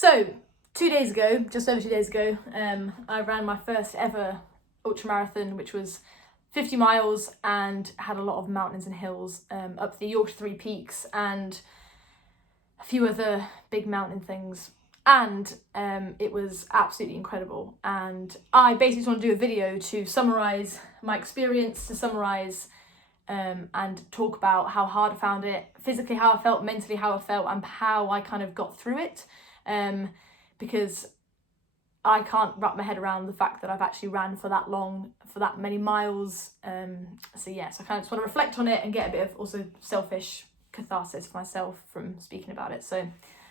So 2 days ago, just over 2 days ago, I ran my first ever ultramarathon, which was 50 miles and had a lot of mountains and hills, up the Yorkshire Three Peaks and a few other big mountain things. And it was absolutely incredible. And I basically just want to do a video to summarise my experience, to summarise and talk about how hard I found it, physically how I felt, mentally how I felt, and how I kind of got through it. Because I can't wrap my head around the fact that I've actually ran for that long, for that many miles. So I kind of just want to reflect on it and get a bit of also selfish catharsis for myself from speaking about it. So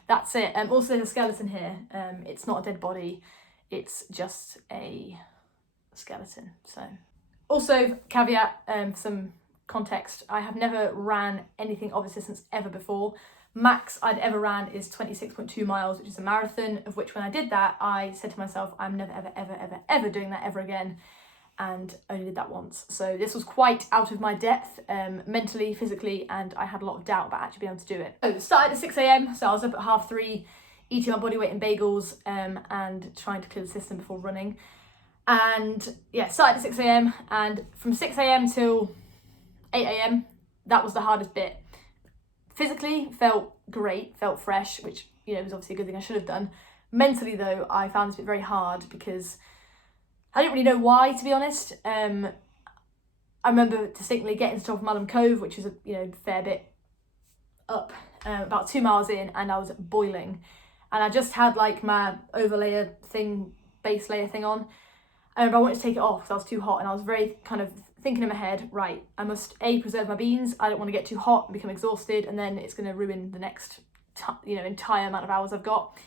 that's it. Also there's a skeleton here. It's not a dead body, it's just a skeleton. So also caveat, for some context, I have never ran anything of this distance ever before. Max I'd ever ran is 26.2 miles, which is a marathon, of which when I did that, I said to myself, I'm never, ever doing that ever again, and only did that once. So this was quite out of my depth, mentally, physically, and I had a lot of doubt about actually being able to do it. So it started at 6 a.m, so I was up at 3:30, eating my body weight in bagels, and trying to clear the system before running. And yeah, started at 6 a.m, and from 6 a.m. till 8 a.m, that was the hardest bit. Physically, felt great, felt fresh, which, was obviously a good thing I should have done. Mentally, though, I found this bit very hard because I didn't really know why, to be honest. I remember distinctly getting to the top of Mile Cove, which was a fair bit up, about 2 miles in, and I was boiling. And I just had like my overlayer thing, base layer thing on. I remember I wanted to take it off because I was too hot, and I was very kind of thinking in my head, right, I must preserve my beans. I don't want to get too hot and become exhausted, and then it's going to ruin the next entire amount of hours I've got.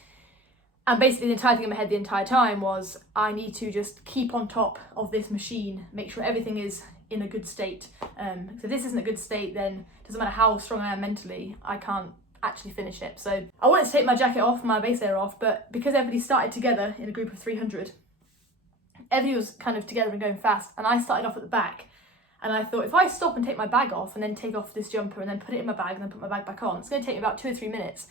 And basically the entire thing in my head the entire time was, I need to just keep on top of this machine, make sure everything is in a good state. So if this isn't a good state, then it doesn't matter how strong I am mentally, I can't actually finish it. So I wanted to take my jacket off, my base layer off, but because everybody started together in a group of 300, everybody was kind of together and going fast, and I started off at the back. And I thought, if I stop and take my bag off and then take off this jumper and then put it in my bag and then put my bag back on, it's going to take me about 2 or 3 minutes.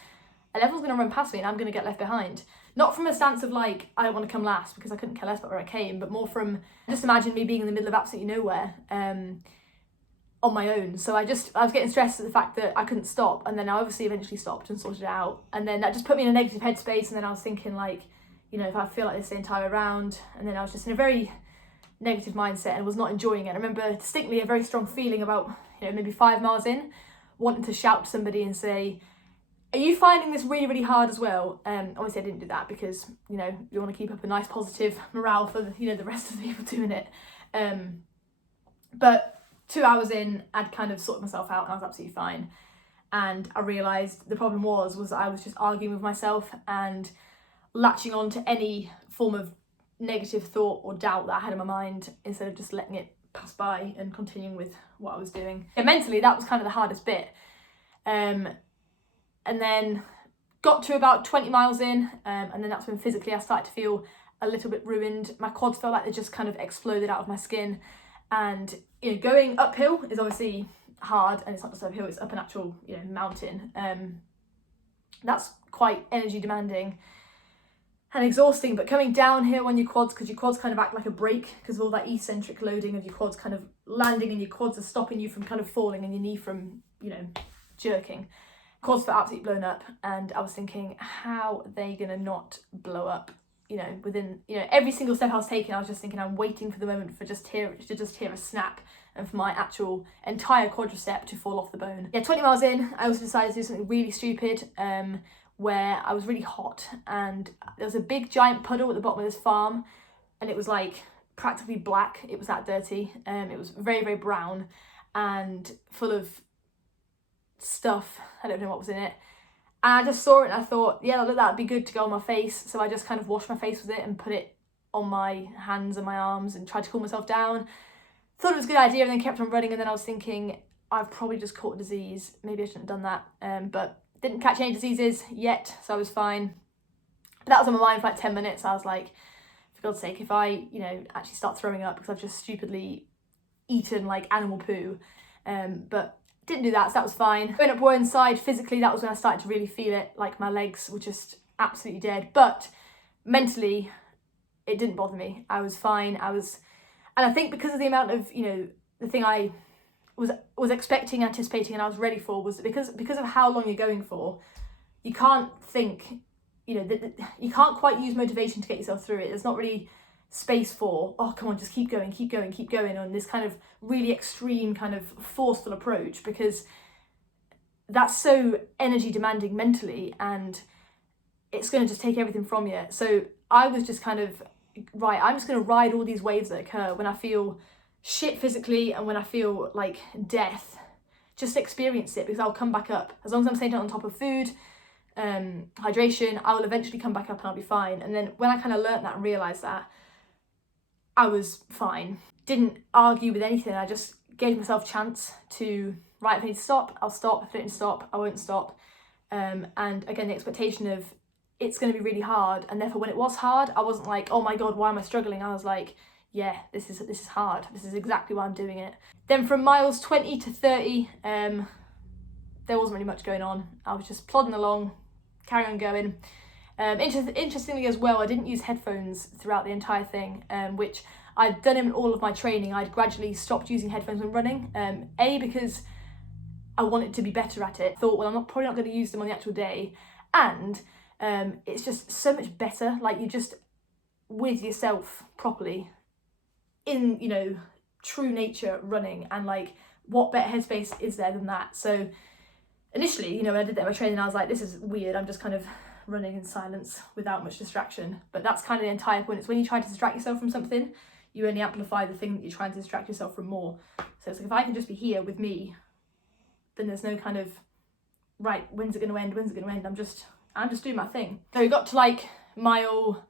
And everyone's going to run past me and I'm going to get left behind. Not from a stance of like, I don't want to come last because I couldn't care less about where I came, but more from, just imagine me being in the middle of absolutely nowhere, on my own. So I was getting stressed at the fact that I couldn't stop, and then I obviously eventually stopped and sorted it out. And then that just put me in a negative headspace, and then I was thinking like, if I feel like this the entire round, and then I was just in a very negative mindset and was not enjoying it. I remember distinctly a very strong feeling about, maybe 5 miles in, wanting to shout to somebody and say, are you finding this really, really hard as well? Obviously I didn't do that because, you want to keep up a nice positive morale for the rest of the people doing it. But 2 hours in, I'd kind of sorted myself out and I was absolutely fine. And I realised the problem was I was just arguing with myself and latching on to any form of negative thought or doubt that I had in my mind instead of just letting it pass by and continuing with what I was doing. And mentally, that was kind of the hardest bit. And then got to about 20 miles in, and then that's when physically I started to feel a little bit ruined. My quads felt like they just kind of exploded out of my skin. And going uphill is obviously hard, and it's not just uphill, it's up an actual mountain. That's quite energy demanding and exhausting, but coming downhill on your quads, because your quads kind of act like a brake because of all that eccentric loading of your quads kind of landing, and your quads are stopping you from kind of falling and your knee from jerking. Quads felt absolutely blown up, and I was thinking, how are they gonna not blow up? Within every single step I was taking, I was just thinking, I'm waiting for the moment to just hear a snap and for my actual entire quadricep to fall off the bone. Yeah, 20 miles in, I also decided to do something really stupid, where I was really hot, and there was a big giant puddle at the bottom of this farm, and it was like practically black. It was that dirty. It was very, very brown and full of stuff. I don't know what was in it. And I just saw it and I thought, yeah, look, that'd be good to go on my face. So I just kind of washed my face with it and put it on my hands and my arms and tried to cool myself down. Thought it was a good idea, and then kept on running, and then I was thinking, I've probably just caught a disease. Maybe I shouldn't have done that. But didn't catch any diseases yet, so I was fine. But that was on my mind for like 10 minutes. I was like, for God's sake, if I, actually start throwing up because I've just stupidly eaten like animal poo. But didn't do that, so that was fine. Going up one side physically, that was when I started to really feel it. Like my legs were just absolutely dead. But mentally, it didn't bother me. I was fine. And I think because of the amount of, you know, the thing I was expecting, anticipating, and I was ready for was because of how long you're going for, you can't think, you know, you can't quite use motivation to get yourself through it. There's not really space for, oh, come on, just keep going, on this kind of really extreme kind of forceful approach, because that's so energy demanding mentally, and it's going to just take everything from you. So I was just kind of, right, I'm just going to ride all these waves that occur when I feel shit physically and when I feel like death. Just experience it, because I'll come back up. As long as I'm staying on top of food, hydration, I will eventually come back up and I'll be fine. And then when I kind of learnt that and realised that, I was fine. Didn't argue with anything. I just gave myself a chance to, right, if I need to stop, I'll stop. If I don't need to stop, I won't stop. And again, the expectation of it's going to be really hard. And therefore, when it was hard, I wasn't like, oh my God, why am I struggling? I was like, yeah, this is hard. This is exactly why I'm doing it. Then from miles 20 to 30, there wasn't really much going on. I was just plodding along, carry on going. Interestingly as well, I didn't use headphones throughout the entire thing, which I'd done in all of my training. I'd gradually stopped using headphones when running. Because I wanted to be better at it. Thought, well, I'm probably not going to use them on the actual day. And it's just so much better. Like, you're just with yourself properly in, you know, true nature running, and like, what better headspace is there than that? So initially, you know, when I did that in my training, I was like, this is weird. I'm just kind of running in silence without much distraction. But that's kind of the entire point. It's when you try to distract yourself from something, you only amplify the thing that you're trying to distract yourself from more. So it's like, if I can just be here with me, then there's no kind of, right, when's it going to end? I'm just doing my thing. So we got to like mile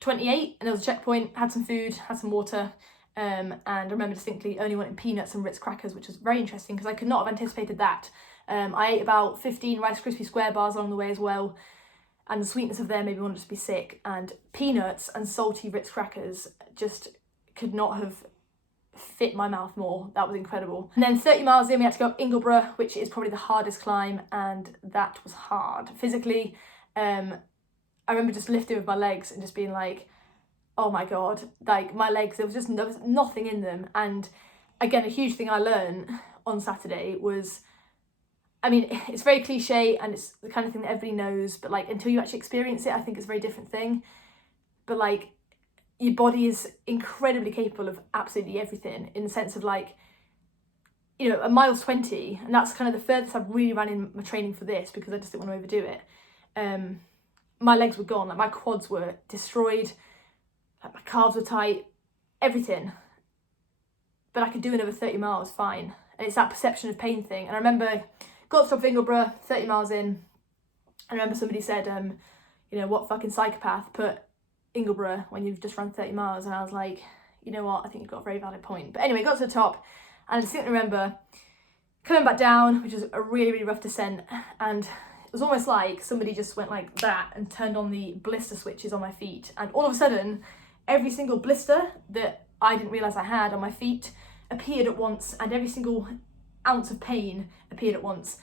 28 and there was a checkpoint, had some food, had some water, and I remember distinctly only wanting peanuts and Ritz crackers, which was very interesting because I could not have anticipated that. I ate about 15 Rice Krispie square bars along the way as well, and the sweetness of them made me want to just be sick, and peanuts and salty Ritz crackers just could not have fit my mouth more. That was incredible. And then 30 miles in, we had to go up Ingleborough, which is probably the hardest climb, and that was hard. Physically, I remember just lifting with my legs and just being like, oh my God, like my legs, there was nothing in them. And again, a huge thing I learned on Saturday was, I mean, it's very cliche and it's the kind of thing that everybody knows, but like until you actually experience it, I think it's a very different thing. But like, your body is incredibly capable of absolutely everything, in the sense of like, you know, a miles 20, and that's kind of the furthest I've really ran in my training for this, because I just didn't want to overdo it. My legs were gone, like my quads were destroyed, like my calves were tight, everything. But I could do another 30 miles fine. And it's that perception of pain thing. And I remember, got to top of Ingleborough, 30 miles in, I remember somebody said, you know, what fucking psychopath put Ingleborough when you've just run 30 miles, and I was like, you know what, I think you've got a very valid point. But anyway, got to the top, and I distinctly remember coming back down, which was a really, really rough descent, and it was almost like somebody just went like that and turned on the blister switches on my feet, and all of a sudden, every single blister that I didn't realise I had on my feet appeared at once, and every single ounce of pain appeared at once.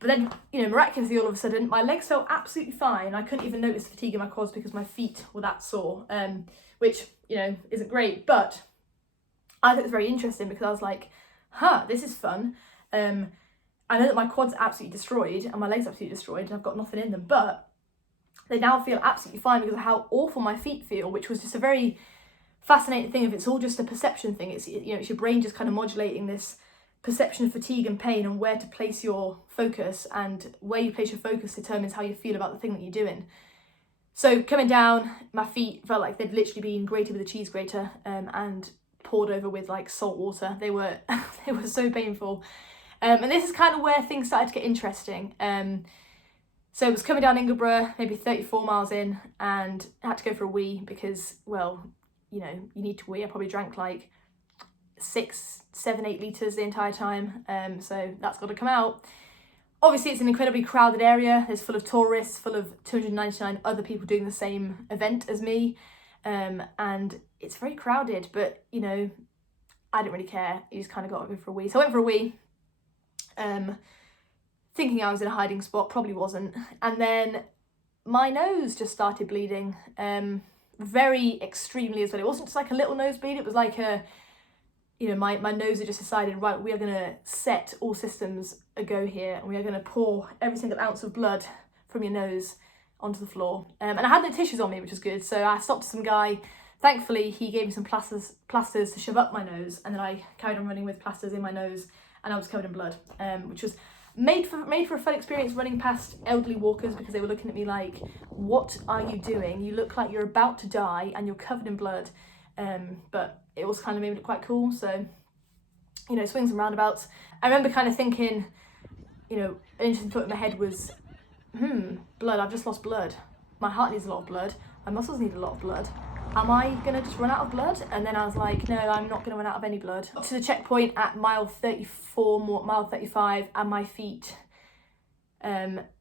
But then, you know, miraculously, all of a sudden, my legs felt absolutely fine. I couldn't even notice fatigue in my quads because my feet were that sore, which, you know, isn't great. But I thought it was very interesting because I was like, this is fun. I know that my quads are absolutely destroyed and my legs are absolutely destroyed and I've got nothing in them, but they now feel absolutely fine because of how awful my feet feel, which was just a very fascinating thing. If it's all just a perception thing, it's, you know, it's your brain just kind of modulating this perception of fatigue and pain, and where to place your focus, and where you place your focus determines how you feel about the thing that you're doing. So coming down, my feet felt like they'd literally been grated with a cheese grater, and poured over with like salt water. They were they were so painful, and this is kind of where things started to get interesting. So it was coming down Ingleborough, maybe 34 miles in, and I had to go for a wee because, well, you know, you need to wee. I probably drank like 6, 7, 8 litres the entire time, so that's got to come out. Obviously, it's an incredibly crowded area. It's full of tourists, full of 299 other people doing the same event as me, and it's very crowded, but, you know, I didn't really care. You just kind of got to go for a wee. So I went for a wee, thinking I was in a hiding spot, probably wasn't. And then my nose just started bleeding, very extremely as well. It wasn't just like a little nosebleed, it was like my nose had just decided, right, we are going to set all systems a go here, and we are going to pour every single ounce of blood from your nose onto the floor. And I had no tissues on me, which was good, so I stopped some guy. Thankfully, he gave me some plasters to shove up my nose, and then I carried on running with plasters in my nose, and I was covered in blood, which was made for a fun experience, running past elderly walkers, because they were looking at me like, what are you doing? You look like you're about to die and you're covered in blood. But it also kind of made it look quite cool. So, swings and roundabouts. I remember kind of thinking, an interesting thought in my head was, blood, I've just lost blood. My heart needs a lot of blood. My muscles need a lot of blood. Am I going to just run out of blood? And then I was like, no, I'm not going to run out of any blood. To the checkpoint at mile 34, mile 35, and my feet,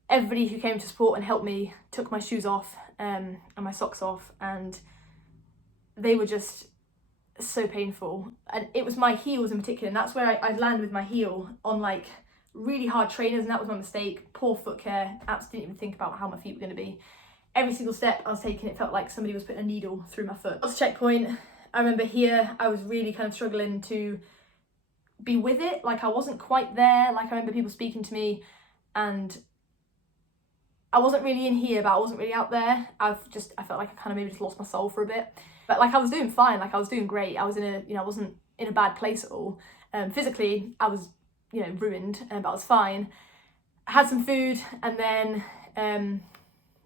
everybody who came to support and helped me took my shoes off and my socks off, and they were just so painful. And it was my heels in particular, and that's where I'd land with my heel on like really hard trainers, and that was my mistake. Poor foot care, absolutely didn't even think about how my feet were going to be. Every single step I was taking, it felt like somebody was putting a needle through my foot. Last checkpoint, I remember here, I was really kind of struggling to be with it. Like I wasn't quite there. Like I remember people speaking to me, and I wasn't really in here, but I wasn't really out there. I felt like I kind of maybe just lost my soul for a bit. But like I was doing fine, like I was doing great. I was I wasn't in a bad place at all. Physically, I was, ruined, but I was fine. I had some food, and then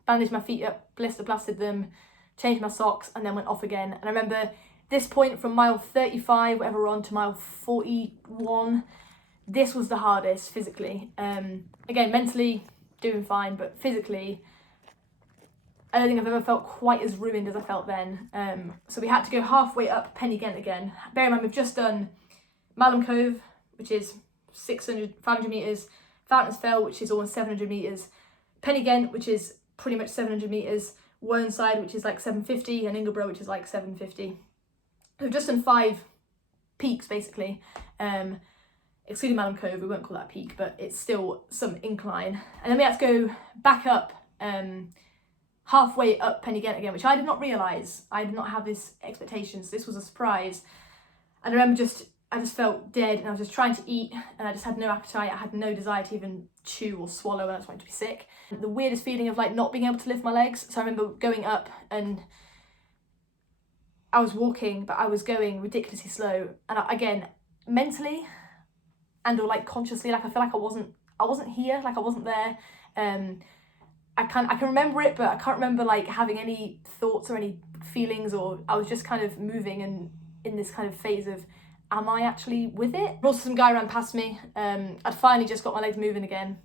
bandaged my feet up, blister plastered them, changed my socks, and then went off again. And I remember this point from mile 35, whatever we're on, to mile 41, this was the hardest physically. Again, mentally doing fine, but physically, I don't think I've ever felt quite as ruined as I felt then. So we had to go halfway up Pennine again. Bear in mind, we've just done Mile Cove, which is 500 metres, Fountains Fell, which is almost 700 metres, Pennine, which is pretty much 700 metres, Whernside, which is like 750, and Ingleborough, which is like 750. We've just done 5 peaks basically, excluding Mile Cove. We won't call that a peak, but it's still some incline. And then we had to go back up, halfway up Pennine again, which I did not realise. I did not have this expectations. This was a surprise. And I remember I just felt dead, and I was just trying to eat, and I just had no appetite. I had no desire to even chew or swallow, and I just wanted to be sick. The weirdest feeling of like not being able to lift my legs. So I remember going up, and I was walking, but I was going ridiculously slow. And again, mentally and or like consciously, like I feel like I wasn't here, like I wasn't there. I can remember it, but I can't remember like having any thoughts or any feelings, or I was just kind of moving and in this kind of phase of, am I actually with it? Also, some guy ran past me. I'd finally just got my legs moving again.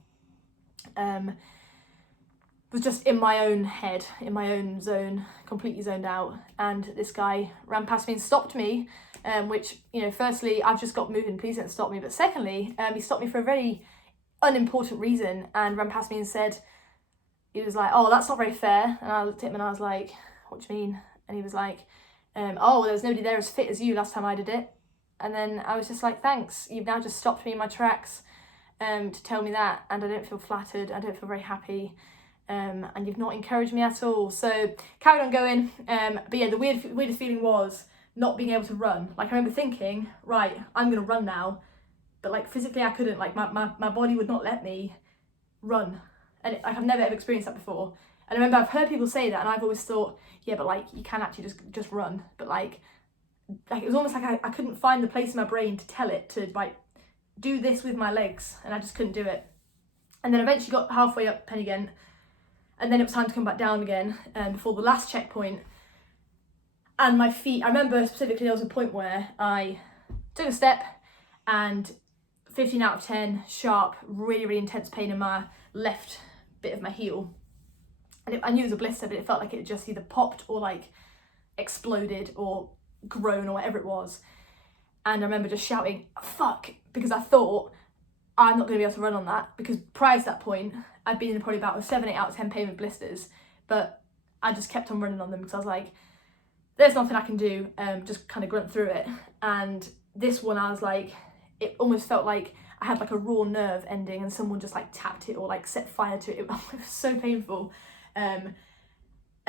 Was just in my own head, in my own zone, completely zoned out. And this guy ran past me and stopped me, which, firstly, I've just got moving, please don't stop me. But secondly, he stopped me for a very unimportant reason and ran past me and said, he was like, oh, that's not very fair. And I looked at him and I was like, what do you mean? And he was like, oh, there was nobody there as fit as you last time I did it. And then I was just like, thanks, you've now just stopped me in my tracks to tell me that, and I don't feel flattered, I don't feel very happy, and you've not encouraged me at all. So carried on going, but yeah, the weirdest feeling was not being able to run. Like I remember thinking, right, I'm gonna run now, but like physically I couldn't, like my body would not let me run, and I've never ever experienced that before. And I remember I've heard people say that, and I've always thought, yeah, but like you can actually just run, but like it was almost like I couldn't find the place in my brain to tell it to like do this with my legs, and I just couldn't do it. And then eventually got halfway up Pennine, and then it was time to come back down again before the last checkpoint. And my feet, I remember specifically there was a point where I took a step and 15 out of 10 sharp, really, really intense pain in my left bit of my heel. And I knew it was a blister, but it felt like it had just either popped or like exploded or grown or whatever it was. And I remember just shouting, fuck, because I thought I'm not going to be able to run on that, because prior to that point I'd been in probably about a 7-8 out of 10 pain with blisters, but I just kept on running on them because I was like, there's nothing I can do, just kind of grunt through it. And this one I was like, it almost felt like I had like a raw nerve ending and someone just like tapped it or like set fire to it. It was so painful. And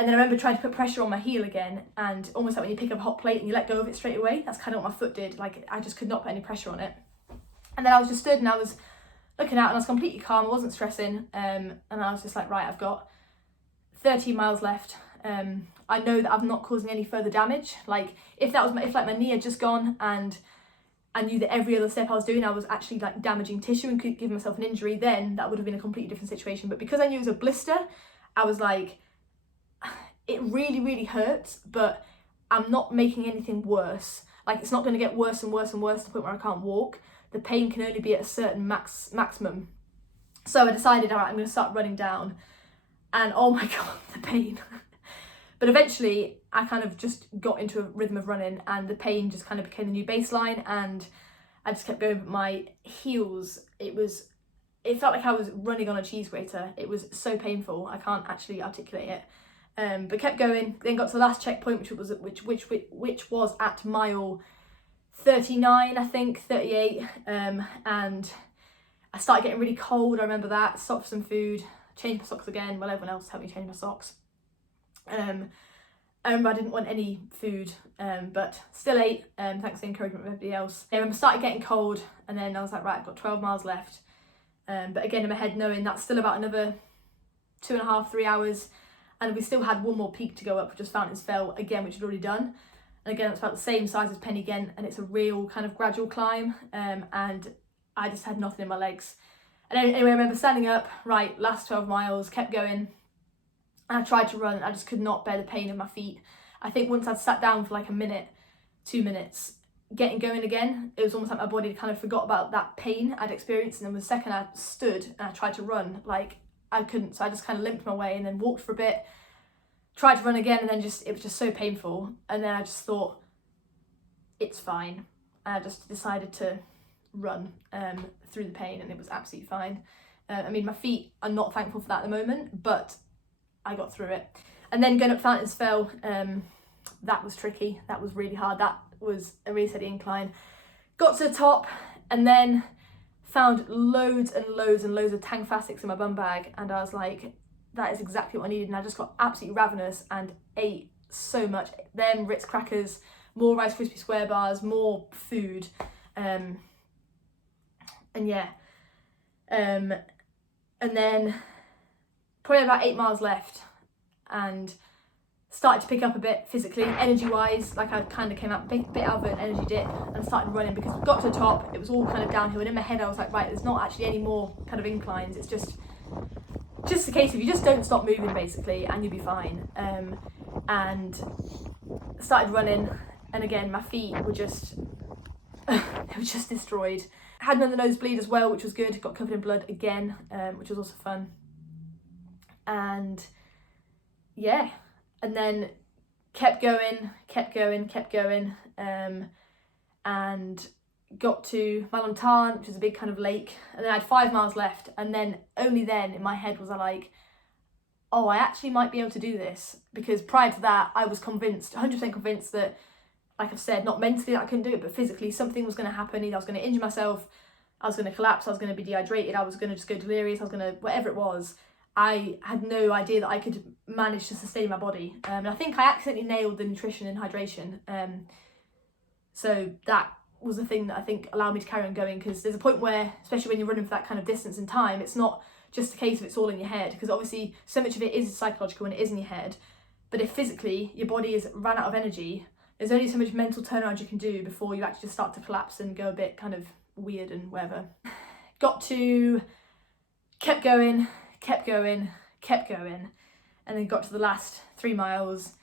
then I remember trying to put pressure on my heel again, and almost like when you pick up a hot plate and you let go of it straight away, that's kind of what my foot did. Like, I just could not put any pressure on it. And then I was just stood and I was looking out and I was completely calm, I wasn't stressing, and I was just like, right, I've got 13 miles left. I know that I'm not causing any further damage. Like, if my knee had just gone and I knew that every other step I was doing I was actually like damaging tissue and could give myself an injury, then that would have been a completely different situation. But because I knew it was a blister, I was like, it really, really hurts, but I'm not making anything worse. Like, it's not going to get worse and worse and worse to the point where I can't walk. The pain can only be at a certain maximum. So I decided, all right, I'm going to start running down. And oh my God, the pain. But eventually I kind of just got into a rhythm of running, and the pain just kind of became the new baseline, and I just kept going. But my heels, it felt like I was running on a cheese grater. It was so painful, I can't actually articulate it. But kept going, then got to the last checkpoint, which was at mile 39, I think, 38, and I started getting really cold. I remember that. Stopped for some food, changed my socks again. Well, everyone else helped me change my socks. I remember I didn't want any food, but still ate, thanks to the encouragement of everybody else. I remember started getting cold, and then I was like, right, I've got 12 miles left. But again, in my head, knowing that's still about another 2.5, 3 hours, and we still had one more peak to go up, which was Fountains Fell again, which I'd already done. And again, it's about the same size as Penny again, and it's a real kind of gradual climb, and I just had nothing in my legs. And anyway, I remember standing up, right, last 12 miles, kept going, and I tried to run. I just could not bear the pain of my feet. I think once I'd sat down for like a minute, 2 minutes, getting going again, it was almost like my body kind of forgot about that pain I'd experienced, and then the second I stood and I tried to run, like, I couldn't. So I just kind of limped my way and then walked for a bit, tried to run again, and then it was just so painful. And then I just thought, it's fine. And I just decided to run through the pain, and it was absolutely fine. I mean, my feet are not thankful for that at the moment, but I got through it. And then going up Fountains Fell, that was tricky. That was really hard. That was a really steady incline. Got to the top, and then found loads and loads and loads of Tang Fasics in my bum bag, and I was like, that is exactly what I needed. And I just got absolutely ravenous and ate so much. Them Ritz crackers, more Rice Krispie square bars, more food, and yeah, and then probably about 8 miles left, and started to pick up a bit physically, energy wise. Like, I kind of came out a bit out of an energy dip and started running, because we got to the top, it was all kind of downhill, and in my head I was like, right, there's not actually any more kind of inclines, it's just a case of you just don't stop moving basically and you'll be fine. And started running, and again my feet were just they were just destroyed. Had another nosebleed as well, which was good. Got covered in blood again, which was also fun. And yeah, and then kept going, and got to Mile Ultramarathon, which is a big kind of lake, and then I had 5 miles left, and then only then in my head was I like, oh, I actually might be able to do this, because prior to that I was convinced, 100% convinced that, like I've said, not mentally that I couldn't do it, but physically something was going to happen. Either I was going to injure myself, I was going to collapse, I was going to be dehydrated, I was going to just go delirious, I was going to, whatever it was. I had no idea that I could manage to sustain my body, and I think I accidentally nailed the nutrition and hydration, so that was the thing that I think allowed me to carry on going, because there's a point where, especially when you're running for that kind of distance and time, it's not just a case of it's all in your head, because obviously so much of it is psychological and it is in your head, but if physically your body is ran out of energy, there's only so much mental turnaround you can do before you actually just start to collapse and go a bit kind of weird and whatever. Kept going, and then got to the last 3 miles,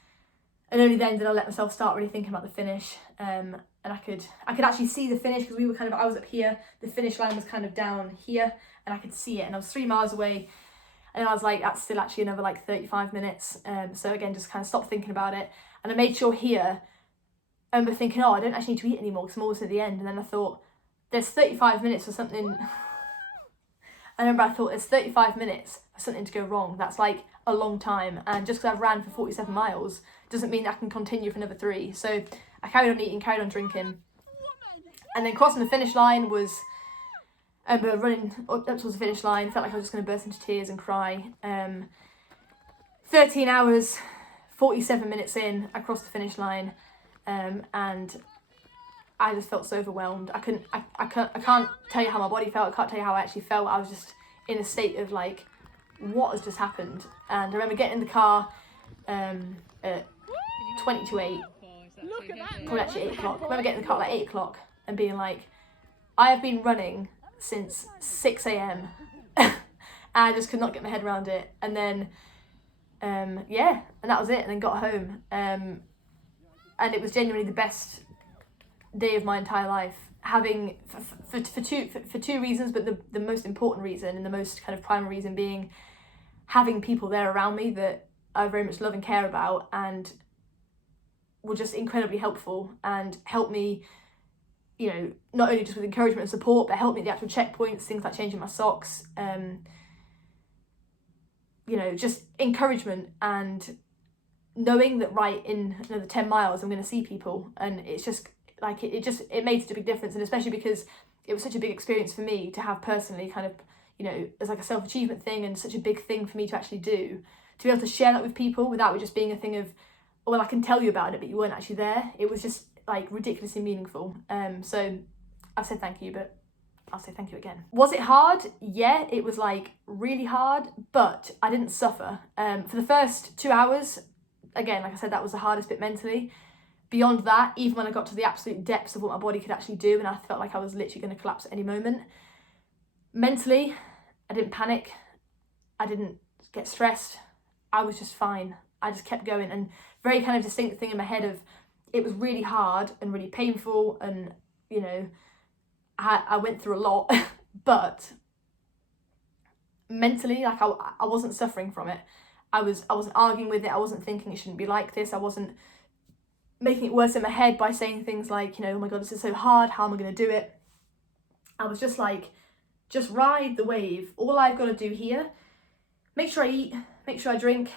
and only then did I let myself start really thinking about the finish. And I could actually see the finish, because I was up here, the finish line was kind of down here, and I could see it, and I was 3 miles away, and I was like, that's still actually another like 35 minutes. So again, just kind of stopped thinking about it, and I made sure here, I remember thinking, oh, I don't actually need to eat anymore because I'm almost at the end, and then I thought, there's 35 minutes for something. I remember I thought, there's 35 minutes for something to go wrong. That's like a long time, and just because I've ran for 47 miles doesn't mean I can continue for another 3. So I carried on eating, carried on drinking, and then crossing the finish line was, running up towards the finish line, felt like I was just going to burst into tears and cry. And 13 hours, 47 minutes in, I crossed the finish line, and I just felt so overwhelmed. I can't tell you how my body felt. I can't tell you how I actually felt. I was just in a state of like, what has just happened? And I remember getting in the car at 20 to 8, probably actually 8 o'clock. I remember getting in the car at like 8 o'clock and being like, I have been running since 6 a.m. and I just could not get my head around it. And then, and that was it. And then got home. And it was genuinely the best day of my entire life, having for two reasons, but the most important reason and the most kind of primary reason being having people there around me that I very much love and care about and were just incredibly helpful and helped me, you know, not only just with encouragement and support, but helped me at the actual checkpoints, things like changing my socks, you know, just encouragement and knowing that right in another 10 miles I'm going to see people. And it's just like it made such a big difference, and especially because it was such a big experience for me to have personally, kind of, you know, as like a self-achievement thing and such a big thing for me to actually do, to be able to share that with people without it just being a thing of, oh, well, I can tell you about it but you weren't actually there. It was just like ridiculously meaningful. So I've said thank you, but I'll say thank you again. Was it hard? Yeah, it was like really hard, but I didn't suffer. For the first 2 hours, again, like I said, that was the hardest bit mentally. Beyond that, even when I got to the absolute depths of what my body could actually do and I felt like I was literally going to collapse at any moment, mentally, I didn't panic. I didn't get stressed. I was just fine. I just kept going, and very kind of distinct thing in my head of, it was really hard and really painful, and, you know, I went through a lot, but mentally, like I wasn't suffering from it. I wasn't arguing with it. I wasn't thinking it shouldn't be like this. I wasn't making it worse in my head by saying things like, you know, oh my God, this is so hard. How am I going to do it? I was just like, just ride the wave. All I've got to do here, make sure I eat, make sure I drink,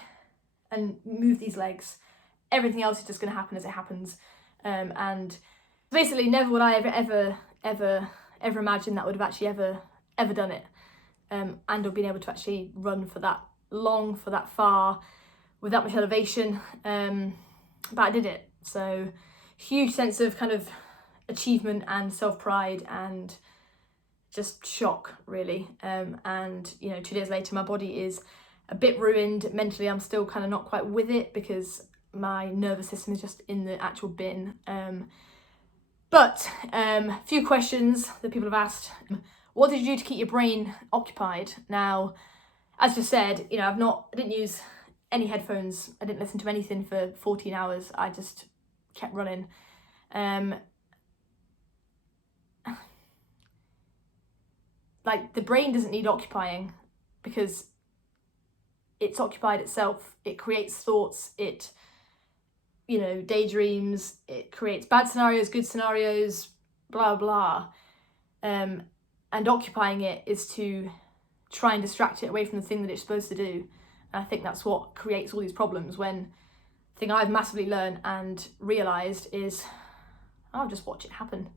and move these legs. Everything else is just going to happen as it happens. And basically, never would I ever imagine that I would have actually ever done it, and have been able to actually run for that long, for that far, with that much elevation. But I did it. So huge sense of kind of achievement and self-pride and just shock, really. And, you know, 2 days later, my body is a bit ruined. Mentally, I'm still kind of not quite with it because my nervous system is just in the actual bin. But a few questions that people have asked. What did you do to keep your brain occupied? Now, as just said, you know, I didn't use any headphones. I didn't listen to anything for 14 hours. I just kept running. Like, the brain doesn't need occupying because it's occupied itself. It creates thoughts. It, you know, daydreams. It creates bad scenarios, good scenarios, blah, blah. And occupying it is to try and distract it away from the thing that it's supposed to do. And I think that's what creates all these problems. When the thing I've massively learned and realised is, I'll just watch it happen.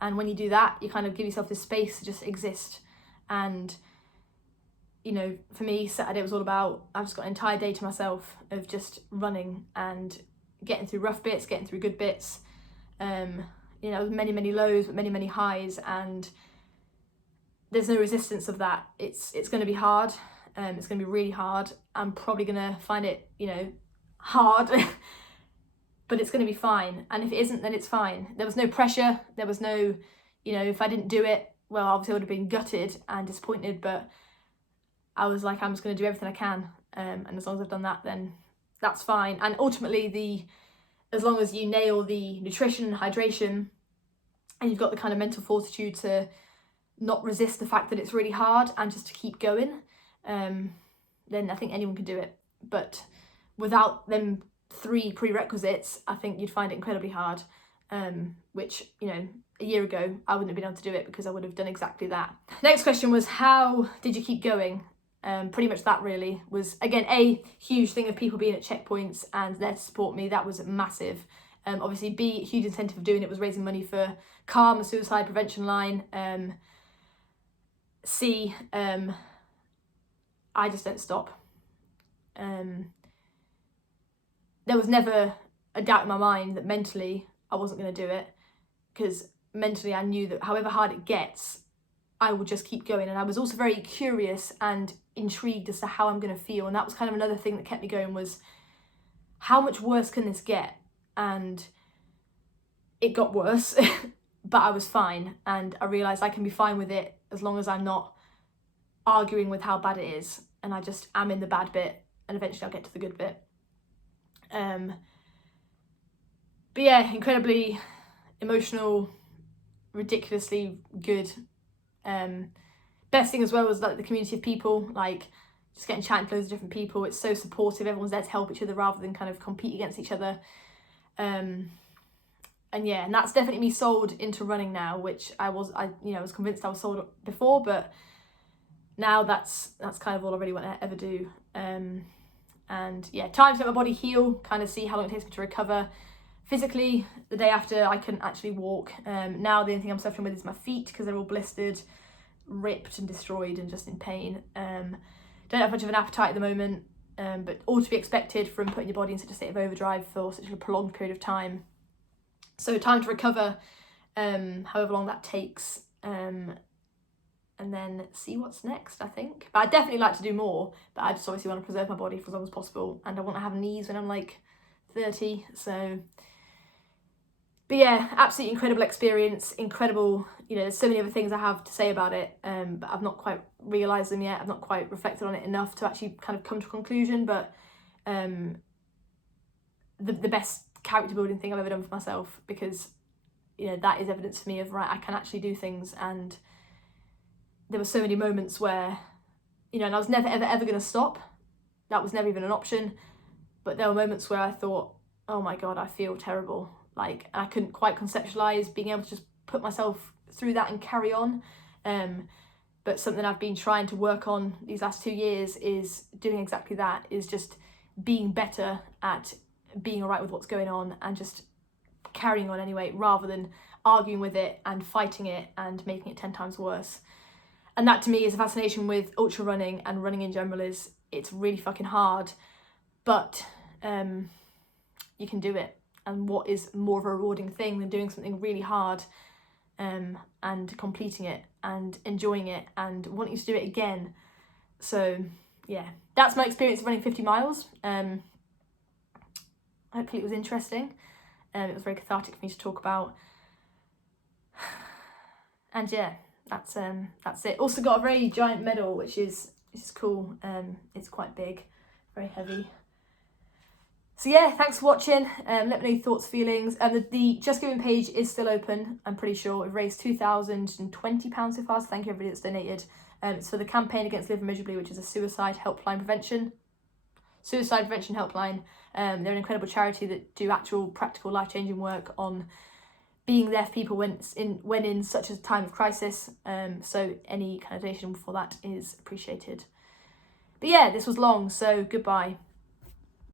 And when you do that, you kind of give yourself this space to just exist. And, you know, for me, Saturday was all about, I've just got an entire day to myself of just running and getting through rough bits, getting through good bits. You know, many lows, but many highs, and there's no resistance of that. It's going to be hard. It's going to be really hard. I'm probably going to find it, you know, hard, but it's going to be fine. And if it isn't, then it's fine. There was no pressure. There was no, you know, if I didn't do it, well, obviously I would have been gutted and disappointed, but I was like, I'm just going to do everything I can. And as long as I've done that, then that's fine. And ultimately, as long as you nail the nutrition and hydration, and you've got the kind of mental fortitude to not resist the fact that it's really hard and just to keep going, then I think anyone can do it. But without them 3 prerequisites, I think you'd find it incredibly hard, which, you know, a year ago I wouldn't have been able to do it because I would have done exactly that. Next question was, how did you keep going? Pretty much that really was, again, a huge thing of people being at checkpoints and there to support me. That was massive. Obviously, B, huge incentive of doing it was raising money for CALM, the suicide prevention line. C, I just don't stop. there was never a doubt in my mind that mentally I wasn't going to do it, because mentally I knew that however hard it gets, I will just keep going. And I was also very curious and intrigued as to how I'm going to feel. And that was kind of another thing that kept me going, was how much worse can this get? And it got worse, but I was fine. And I realised I can be fine with it as long as I'm not arguing with how bad it is. And I just am in the bad bit, and eventually I'll get to the good bit. But yeah, incredibly emotional, ridiculously good. Best thing as well was like the community of people, like just getting chatting to loads of different people. It's so supportive. Everyone's there to help each other rather than kind of compete against each other. And yeah, and that's definitely me sold into running now, which I was convinced I was sold before, but now that's kind of all I really want to ever do. And yeah, time to let my body heal, kind of see how long it takes me to recover. Physically, the day after, I couldn't actually walk. Now the only thing I'm suffering with is my feet, because they're all blistered, ripped and destroyed and just in pain. Don't have much of an appetite at the moment, but all to be expected from putting your body in such a state of overdrive for such a prolonged period of time. So time to recover, however long that takes, and then see what's next, I think. But I'd definitely like to do more, but I just obviously want to preserve my body for as long as possible, and I want to have knees when I'm like 30, so... But yeah, absolutely incredible experience, incredible, there's so many other things I have to say about it, but I've not quite realised them yet. I've not quite reflected on it enough to actually kind of come to a conclusion, but the best character building thing I've ever done for myself, because, that is evidence for me of, right, I can actually do things. And there were so many moments where, and I was never, ever going to stop. That was never even an option. But there were moments where I thought, oh my God, I feel terrible. Like, I couldn't quite conceptualise being able to just put myself through that and carry on. But something I've been trying to work on these last 2 years is doing exactly that, is just being better at being all right with what's going on and just carrying on anyway, rather than arguing with it and fighting it and making it 10 times worse. And that to me is a fascination with ultra running and running in general, is it's really fucking hard, but you can do it. And what is more of a rewarding thing than doing something really hard and completing it and enjoying it and wanting to do it again? So yeah, that's my experience of running 50 miles. Hopefully it was interesting. It was very cathartic for me to talk about. And yeah, that's it. Also got a very giant medal, which is cool. It's quite big, very heavy. So yeah, thanks for watching. Let me know your thoughts, feelings. The Just Giving page is still open, I'm pretty sure. We've raised £2,020 so far, so thank you everybody that's donated. It's for the campaign against Living Miserably, which is a suicide prevention helpline. They're an incredible charity that do actual practical life-changing work on being there for people when in such a time of crisis. So any kind of donation for that is appreciated. But yeah, this was long, so goodbye.